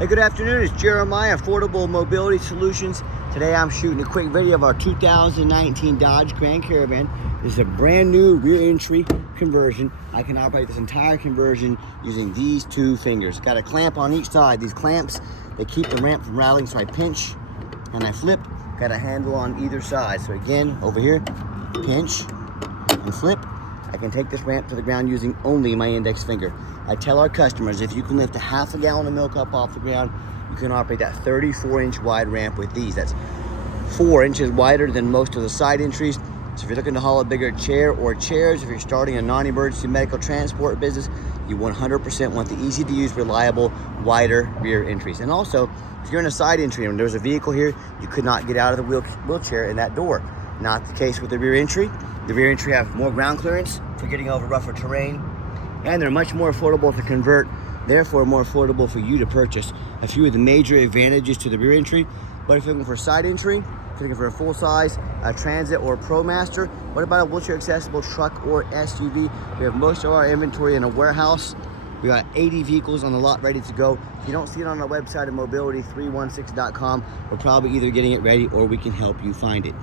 Hey, good afternoon. It's Jeremiah, Affordable Mobility Solutions. Today I'm shooting a quick video of our 2019 Dodge Grand Caravan. This is a brand new rear entry conversion. I can operate this entire conversion using these two fingers. Got a clamp on each side. These clamps, they keep the ramp from rattling, so I pinch and I flip. Got a handle on either side. So again, over here, pinch and flip. I can take this ramp to the ground using only my index finger. I tell our customers, if you can lift a half a gallon of milk up off the ground, you can operate that 34-inch wide ramp with these. That's 4 inches wider than most of the side entries. So if you're looking to haul a bigger chair or chairs, if you're starting a non-emergency medical transport business, you 100% want the easy to use, reliable, wider rear entries. And also, if you're in a side entry and there's a vehicle here, you could not get out of the wheelchair in that door. Not the case with the rear entry. The rear entry have more ground clearance for getting over rougher terrain, and they're much more affordable to convert, therefore more affordable for you to purchase. A few of the major advantages to the rear entry. But if you're looking for side entry, if you're looking for a full size, a Transit or ProMaster, what about a wheelchair accessible truck or SUV? We have most of our inventory in a warehouse. We got 80 vehicles on the lot ready to go. If you don't see it on our website at mobility316.com, we're probably either getting it ready or we can help you find it.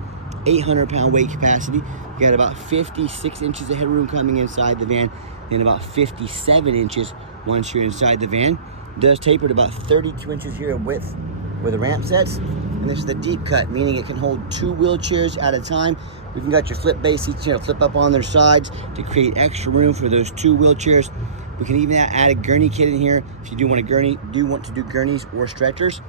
800-pound weight capacity. You got about 56 inches of headroom coming inside the van, and about 57 inches once you're inside the van. It does taper to about 32 inches here in width where the ramp sets. And this is the deep cut, meaning it can hold 2 wheelchairs at a time. We've even got your flip base seats here to flip up on their sides to create extra room for those 2 wheelchairs. We can even add a gurney kit in here if you do want to do gurneys or stretchers.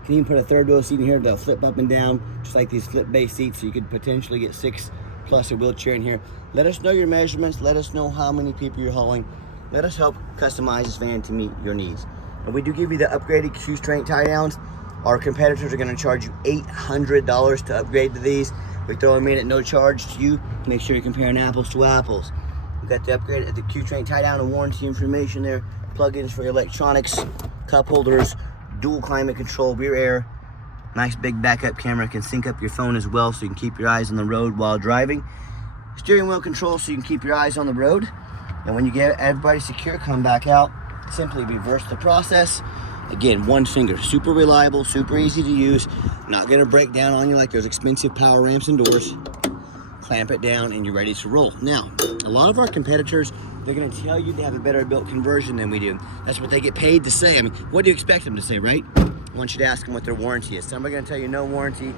You can even put a third row seat in here that'll flip up and down, just like these flip base seats, so you could potentially get 6 plus a wheelchair in here. Let us know your measurements. Let us know how many people you're hauling. Let us help customize this van to meet your needs. And we do give you the upgraded Q-strength tie downs. Our competitors are going to charge you $800 to upgrade to these. We throw them in at no charge to you. Make sure you're comparing apples to apples. We've got the upgrade at the Q-strength tie down and warranty information there. Plug-ins for your electronics, cup holders, dual climate control, rear air. Nice big backup camera, can sync up your phone as well so you can keep your eyes on the road while driving. Steering wheel control so you can keep your eyes on the road. And when you get everybody secure, come back out. Simply reverse the process. Again, one finger, super reliable, super easy to use. Not gonna break down on you like those expensive power ramps and doors. Clamp it down and you're ready to roll. Now, a lot of our competitors, they're gonna tell you they have a better built conversion than we do. That's what they get paid to say. I mean, what do you expect them to say, right? I want you to ask them what their warranty is. Some are gonna tell you no warranty.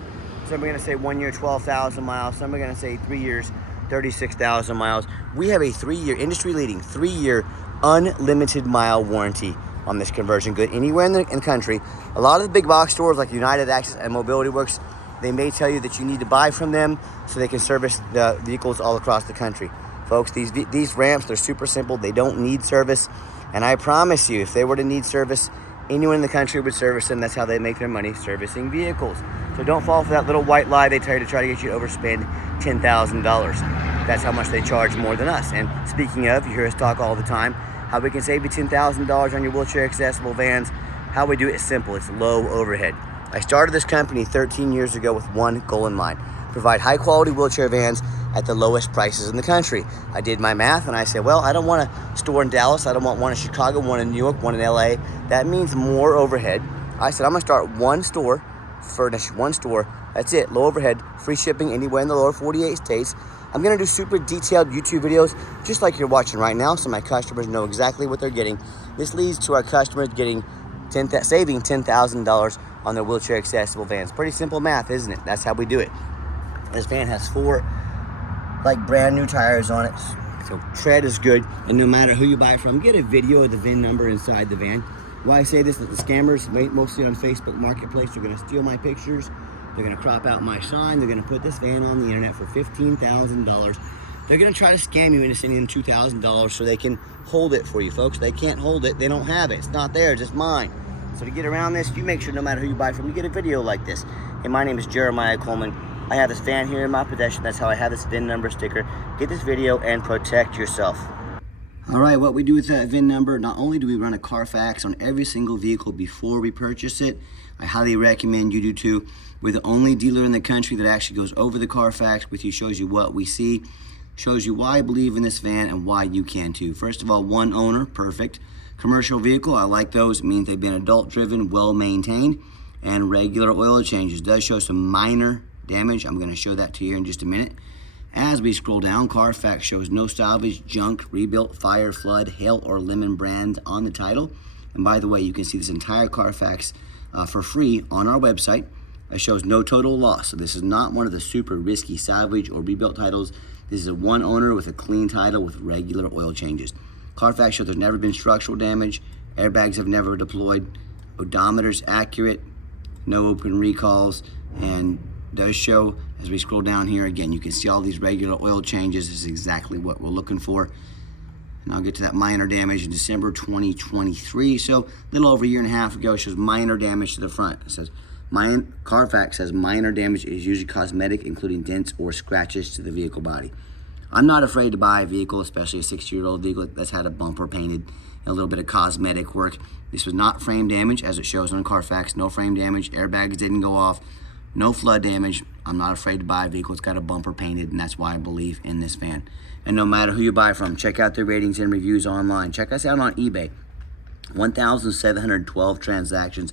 Some are gonna say 1 year, 12,000 miles. Some are gonna say 3 years, 36,000 miles. We have a 3-year, industry-leading 3-year unlimited mile warranty on this conversion good anywhere in the country. A lot of the big box stores like United Access and Mobility Works, they may tell you that you need to buy from them so they can service the vehicles all across the country. Folks, these ramps, they're super simple. They don't need service. And I promise you, if they were to need service, anyone in the country would service them. That's how they make their money, servicing vehicles. So don't fall for that little white lie they try to get you to overspend $10,000. That's how much they charge more than us. And speaking of, you hear us talk all the time, how we can save you $10,000 on your wheelchair accessible vans. How we do it is simple. It's low overhead. I started this company 13 years ago with one goal in mind: provide high quality wheelchair vans at the lowest prices in the country. I did my math and I said, well, I don't want a store in Dallas. I don't want one in Chicago, one in New York, one in LA. That means more overhead. I said, I'm gonna start one store, furnish one store. That's it, low overhead, free shipping anywhere in the lower 48 states. I'm gonna do super detailed YouTube videos, just like you're watching right now, so my customers know exactly what they're getting. This leads to our customers saving $10,000 on their wheelchair accessible vans. Pretty simple math, isn't it? That's how we do it. This van has 4 brand new tires on it, so tread is good. And no matter who you buy it from, get a video of the VIN number inside the van. Why I say this, that the scammers, mostly on Facebook Marketplace, are gonna steal my pictures. They're gonna crop out my sign. They're gonna put this van on the internet for $15,000. They're gonna try to scam you into sending them $2,000 so they can hold it for you, folks. They can't hold it, they don't have it. It's not theirs, it's mine. So to get around this, you make sure no matter who you buy from, you get a video like this. Hey, my name is Jeremiah Coleman. I have this van here in my possession. That's how I have this VIN number sticker. Get this video and protect yourself. All right, what we do with that VIN number, not only do we run a Carfax on every single vehicle before we purchase it, I highly recommend you do too. We're the only dealer in the country that actually goes over the Carfax with you, shows you what we see, shows you why I believe in this van and why you can too. First of all, one owner, perfect. commercial vehicle. I like those. It means they've been adult driven, well maintained, and regular oil changes. It does show some minor damage. I'm going to show that to you in just a minute. As we scroll down, Carfax shows no salvage, junk, rebuilt, fire, flood, hail, or lemon brands on the title. And by the way, you can see this entire Carfax for free on our website. It shows no total loss. So this is not one of the super risky salvage or rebuilt titles. This is a one owner with a clean title with regular oil changes. Carfax shows there's never been structural damage. Airbags have never deployed. Odometer's accurate. No open recalls. And does show, as we scroll down here again, you can see all these regular oil changes. This is exactly what we're looking for. And I'll get to that minor damage in December 2023. So a little over a year and a half ago, it shows minor damage to the front. It says, Carfax says minor damage is usually cosmetic, including dents or scratches to the vehicle body. I'm not afraid to buy a vehicle, especially a 6-year-old vehicle that's had a bumper painted and a little bit of cosmetic work. This was not frame damage, as it shows on Carfax. No frame damage, airbags didn't go off. No flood damage. I'm not afraid to buy a vehicle. It's got a bumper painted, and that's why I believe in this van. And no matter who you buy from, check out their ratings and reviews online. Check us out on eBay. 1,712 transactions.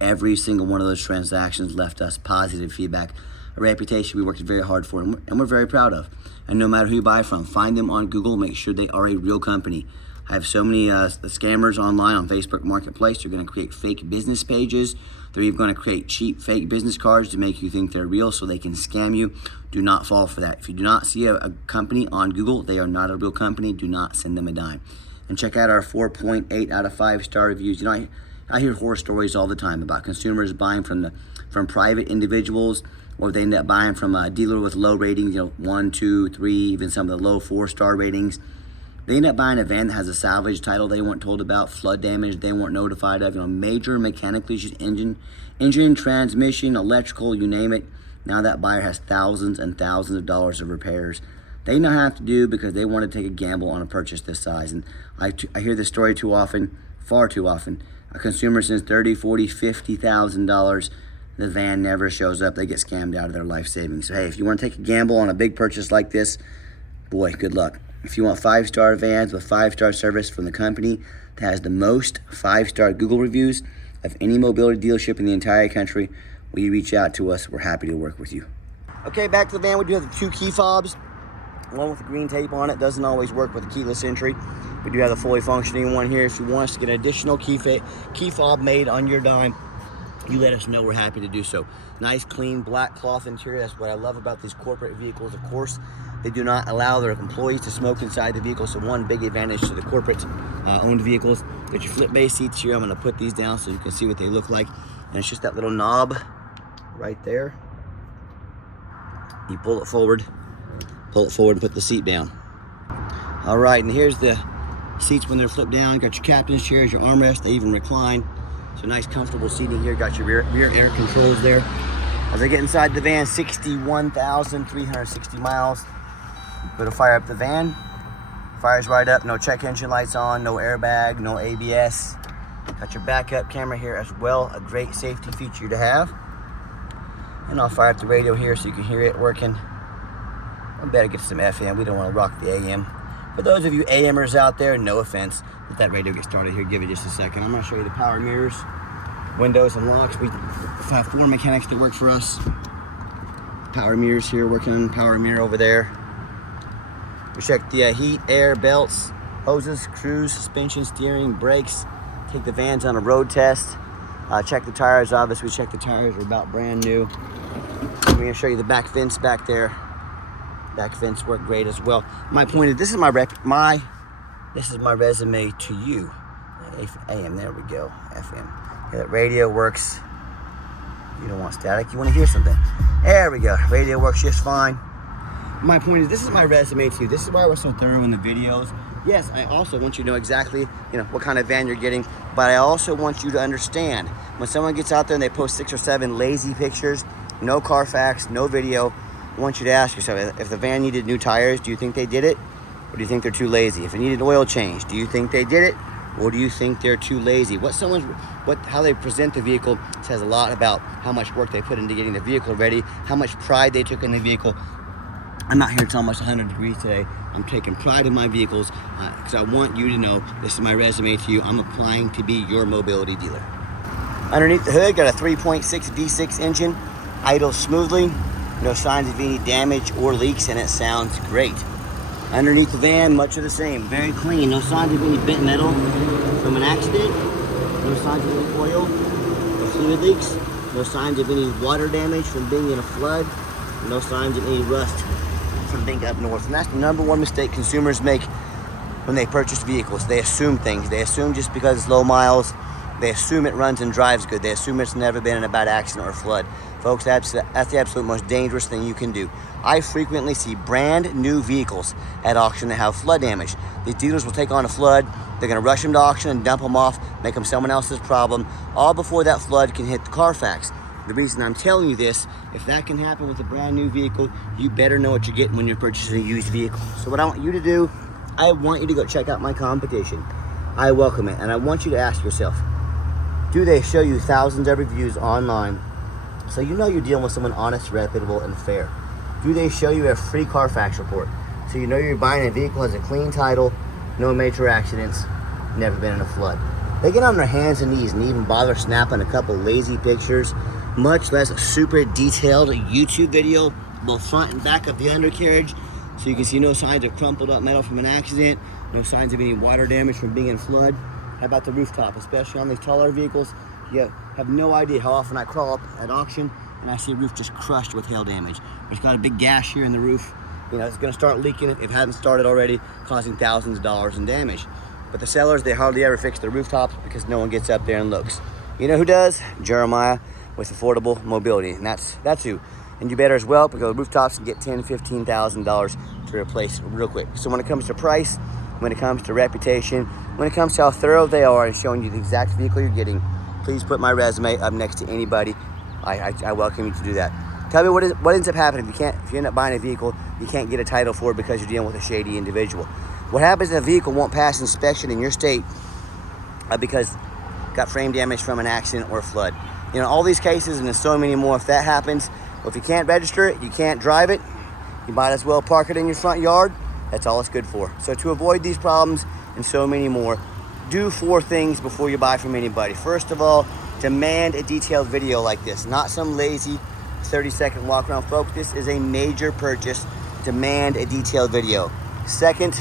Every single one of those transactions left us positive feedback, a reputation we worked very hard for, and we're very proud of. And no matter who you buy from, find them on Google. Make sure they are a real company. I have so many scammers online on Facebook Marketplace. They're going to create fake business pages. They're even going to create cheap fake business cards to make you think they're real so they can scam you. Do not fall for that. If you do not see a company on Google, they are not a real company. Do not send them a dime. And check out our 4.8 out of 5-star reviews. You know, I hear horror stories all the time about consumers buying from private individuals, or they end up buying from a dealer with low ratings, 1, 2, 3, even some of the low 4-star ratings. They end up buying a van that has a salvage title they weren't told about, flood damage they weren't notified of, major mechanical issues, engine, transmission, electrical, you name it. Now that buyer has thousands and thousands of dollars of repairs they now have to do because they want to take a gamble on a purchase this size. And I hear this story too often, far too often. A consumer spends $30,000, $40,000, $50,000. The van never shows up. They get scammed out of their life savings. So hey, if you want to take a gamble on a big purchase like this, boy, good luck. If you want 5-star vans with 5-star service from the company that has the most 5-star Google reviews of any mobility dealership in the entire country, will you reach out to us? We're happy to work with you. Okay, back to the van. We do have the 2 key fobs. One with the green tape on it. Doesn't always work with the keyless entry. We do have the fully functioning one here. If you want us to get an additional key fob made on your dime, you let us know. We're happy to do so. Nice, clean, black cloth interior. That's what I love about these corporate vehicles. Of course, they do not allow their employees to smoke inside the vehicle, so one big advantage to the corporate owned vehicles. Got your flip base seats here. I'm going to put these down so you can see what they look like. And it's just that little knob right there. You pull it forward and put the seat down. All right, and here's the seats when they're flipped down. Got your captain's chairs, your armrest. They even recline. So nice, comfortable seating here. Got your rear air controls there. As I get inside the van, 61,360 miles. Go to fire up the van. Fires right up. No check engine lights on. No airbag. No ABS. Got your backup camera here as well. A great safety feature to have. And I'll fire up the radio here so you can hear it working. I better get some FM. We don't want to rock the AM. For those of you AMers out there, no offense. Let that radio get started here. Give it just a second. I'm going to show you the power mirrors, windows, and locks. We have 4 mechanics that work for us. Power mirrors here working. Power mirror over there. We check the heat, air, belts, hoses, cruise, suspension, steering, brakes. Take the vans on a road test. Check the tires. Obviously, we check the tires. We're about brand new. I'm going to show you the back fence back there. Back fence worked great as well. My point is, this is my resume to you. AM, there we go. FM. Yeah, that radio works. You don't want static. You want to hear something. There we go. Radio works just fine. My point is, this is my resume to you. This is why we're so thorough in the videos. Yes, I also want you to know exactly, what kind of van you're getting, but I also want you to understand when someone gets out there and they post 6 or 7 lazy pictures, no Carfax, no video, I want you to ask yourself, if the van needed new tires, do you think they did it? Or do you think they're too lazy? If it needed oil change, do you think they did it? Or do you think they're too lazy? How they present the vehicle says a lot about how much work they put into getting the vehicle ready, how much pride they took in the vehicle. I'm out here, it's almost 100 degrees today. I'm taking pride in my vehicles because I want you to know, this is my resume to you, I'm applying to be your mobility dealer. Underneath the hood, got a 3.6 V6 engine, idles smoothly, no signs of any damage or leaks, and it sounds great. Underneath the van, much of the same, very clean, no signs of any bent metal from an accident, no signs of any oil or fluid leaks, no signs of any water damage from being in a flood, no signs of any rust from being up north. And that's the number one mistake consumers make when they purchase vehicles. They assume things. They assume just because it's low miles, they assume it runs and drives good. They assume it's never been in a bad accident or flood. Folks, that's the absolute most dangerous thing you can do. I frequently see brand new vehicles at auction that have flood damage. These dealers will take on a flood, they're gonna rush them to auction and dump them off, make them someone else's problem, all before that flood can hit the Carfax. The reason I'm telling you this, if that can happen with a brand new vehicle, you better know what you're getting when you're purchasing a used vehicle. So what I want you to do, I want you to go check out my competition. I welcome it, and I want you to ask yourself, do they show you thousands of reviews online so you know you're dealing with someone honest, reputable, and fair? Do they show you a free Carfax report so you know you're buying a vehicle that has a clean title, no major accidents, never been in a flood? They get on their hands and knees and even bother snapping a couple lazy pictures, much less a super detailed YouTube video, both front and back of the undercarriage, so you can see no signs of crumpled up metal from an accident, no signs of any water damage from being in flood. How about the rooftop, especially on these taller vehicles? You have no idea how often I crawl up at auction and I see a roof just crushed with hail damage. There's got a big gash here in the roof. You know, it's gonna start leaking if it hasn't started already, causing thousands of dollars in damage. But the sellers, they hardly ever fix their rooftops because no one gets up there and looks. You know who does? Jeremiah with Affordable Mobility, and that's who. And you better as well, because rooftops can get $10,000, $15,000 to replace real quick. So when it comes to price, when it comes to reputation, when it comes to how thorough they are in showing you the exact vehicle you're getting, please put my resume up next to anybody. I welcome you to do that. Tell me what ends up happening if you end up buying a vehicle you can't get a title for because you're dealing with a shady individual. What happens if a vehicle won't pass inspection in your state because it got frame damage from an accident or a flood? You know, all these cases, and there's so many more. If that happens, well, if you can't register it, you can't drive it, you might as well park it in your front yard. That's all it's good for. So to avoid these problems and so many more, do 4 things before you buy from anybody. First of all, demand a detailed video like this, not some lazy 30-second walk around. Folks, this is a major purchase. Demand a detailed video. Second,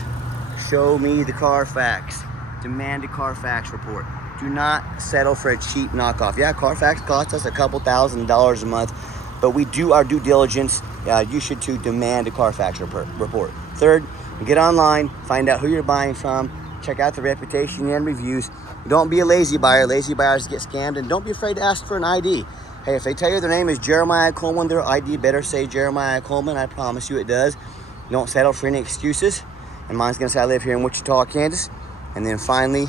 show me the Carfax. Demand a Carfax report. Do not settle for a cheap knockoff. Yeah, Carfax costs us a couple $1,000s a month, but we do our due diligence. You should too. Demand a Carfax report. Third, get online, find out who you're buying from, check out the reputation and reviews. Don't be a lazy buyer. Lazy buyers get scammed, and don't be afraid to ask for an ID. Hey, if they tell you their name is Jeremiah Coleman, their ID better say Jeremiah Coleman. I promise you it does. Don't settle for any excuses. And mine's gonna say I live here in Wichita, Kansas. And then finally,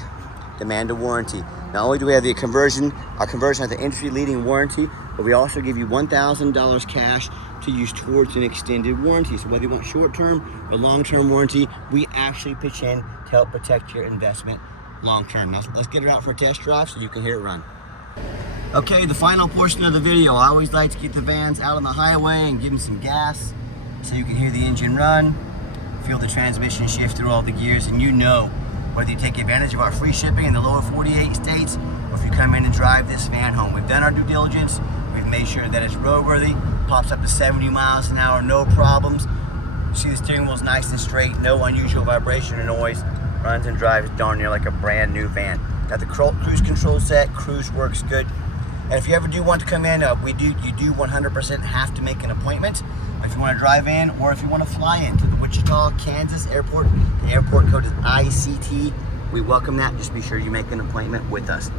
demand a warranty. Not only do we have our conversion has the industry-leading warranty, but we also give you $1,000 cash to use towards an extended warranty. So whether you want short-term or long-term warranty, we actually pitch in to help protect your investment long-term. Now let's get it out for a test drive so you can hear it run. Okay, the final portion of the video. I always like to get the vans out on the highway and give them some gas so you can hear the engine run, feel the transmission shift through all the gears, and you know whether you take advantage of our free shipping in the lower 48 states or if you come in and drive this van home. We've done our due diligence. We've made sure that it's roadworthy, pops up to 70 miles an hour, no problems. You see the steering wheel's nice and straight, no unusual vibration or noise. Runs and drives darn near like a brand new van. Got the cruise control set, cruise works good. And if you ever do want to come in, you do 100% have to make an appointment. If you want to drive in or if you want to fly into the Wichita, Kansas airport, the airport code is ICT. We welcome that. Just be sure you make an appointment with us.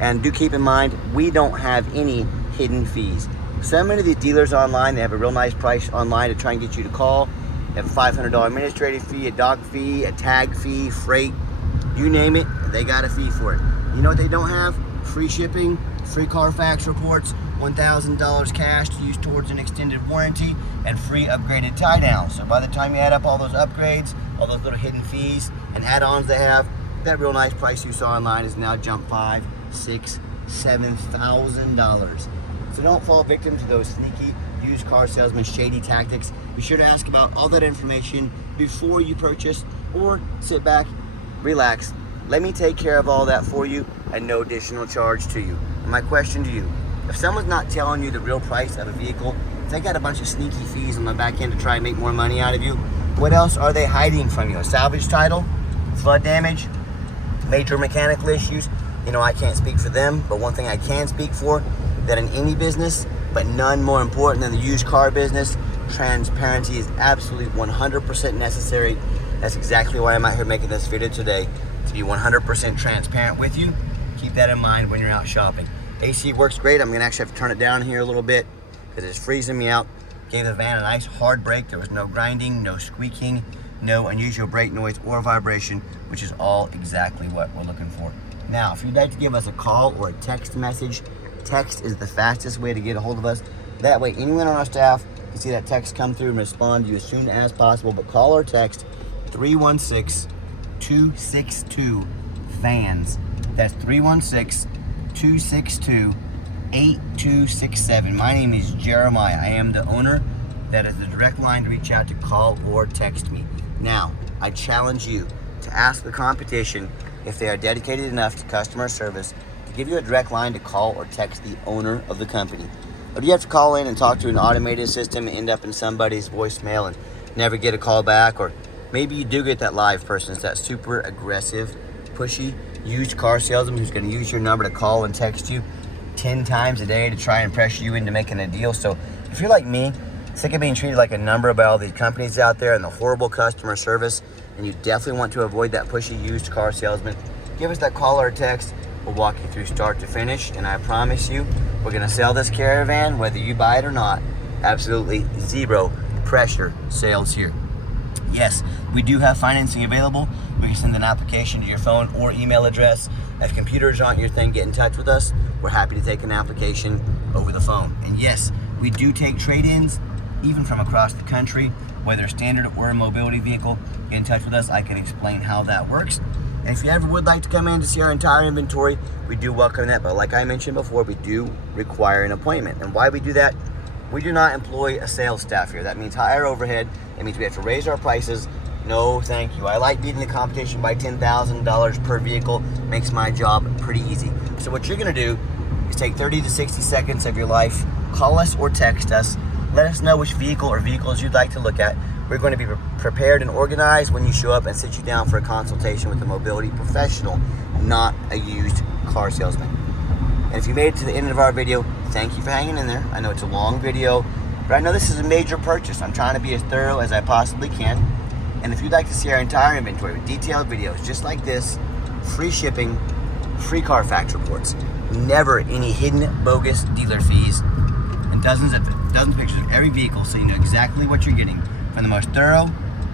And do keep in mind, we don't have any hidden fees. So many of these dealers online, they have a real nice price online to try and get you to call. They have a $500 administrative fee, a dock fee, a tag fee, freight, you name it, they got a fee for it. You know what they don't have? Free shipping, free Carfax reports, $1,000 cash to use towards an extended warranty, and free upgraded tie down. So by the time you add up all those upgrades, all those little hidden fees and add-ons they have, that real nice price you saw online is now jumped $5,000, $6,000, $7,000. So don't fall victim to those sneaky used car salesmen, shady tactics. Be sure to ask about all that information before you purchase, or sit back, relax. Let me take care of all that for you at no additional charge to you. And my question to you, if someone's not telling you the real price of a vehicle, if they got a bunch of sneaky fees on the back end to try and make more money out of you, what else are they hiding from you? A salvage title, flood damage, major mechanical issues? You know, I can't speak for them, but one thing I can speak for, that in any business, but none more important than the used car business, transparency is absolutely 100% necessary. That's exactly why I'm out here making this video today, to be 100% transparent with you. Keep that in mind when you're out shopping. AC works great. I'm gonna actually have to turn it down here a little bit because it's freezing me out. Gave the van a nice hard brake. There was no grinding, no squeaking, no unusual brake noise or vibration, which is all exactly what we're looking for. Now, if you'd like to give us a call or a text message, text is the fastest way to get a hold of us. That way, anyone on our staff can see that text come through and respond to you as soon as possible. But call or text 316-262-VANS. That's 316-262-8267. My name is Jeremiah. I am the owner. That is the direct line to reach out to, call or text me. Now, I challenge you to ask the competition if they are dedicated enough to customer service to give you a direct line to call or text the owner of the company. Or do you have to call in and talk to an automated system and end up in somebody's voicemail and never get a call back? Or maybe you do get that live person. It's that super aggressive, pushy, used car salesman who's going to use your number to call and text you 10 times a day to try and pressure you into making a deal. So if you're like me, sick of being treated like a number by all these companies out there and the horrible customer service, and you definitely want to avoid that pushy used car salesman, give us that call or text. We'll walk you through start to finish, and I promise you, we're going to sell this caravan whether you buy it or not. Absolutely zero pressure sales here. Yes, we do have financing available. We can send an application to your phone or email address. If computers aren't your thing, get in touch with us. We're happy to take an application over the phone. And yes, we do take trade-ins, even from across the country, whether standard or a mobility vehicle. Get in touch with us. I can explain how that works. And if you ever would like to come in to see our entire inventory, we do welcome that. But like I mentioned before, we do require an appointment. And why we do that? We do not employ a sales staff here. That means higher overhead. It means we have to raise our prices. No, thank you. I like beating the competition by $10,000 per vehicle. Makes my job pretty easy. So what you're gonna do is take 30 to 60 seconds of your life, call us or text us. Let us know which vehicle or vehicles you'd like to look at. We're going to be prepared and organized when you show up and sit you down for a consultation with a mobility professional, not a used car salesman. And if you made it to the end of our video, thank you for hanging in there. I know it's a long video, but I know this is a major purchase. I'm trying to be as thorough as I possibly can. And if you'd like to see our entire inventory with detailed videos just like this, free shipping, free Carfax reports, never any hidden bogus dealer fees, and dozens of pictures of every vehicle so you know exactly what you're getting from the most thorough,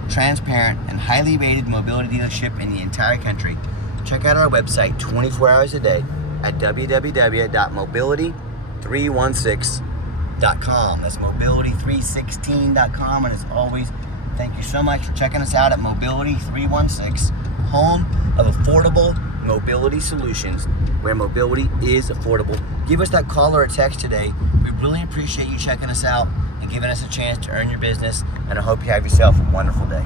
transparent, and highly rated mobility dealership in the entire country, check out our website 24 hours a day at www.mobility316.com. That's mobility316.com. And as always, thank you so much for checking us out at Mobility316, home of affordable mobility solutions, where mobility is affordable. Give us that call or a text today. We really appreciate you checking us out and giving us a chance to earn your business, and I hope you have yourself a wonderful day.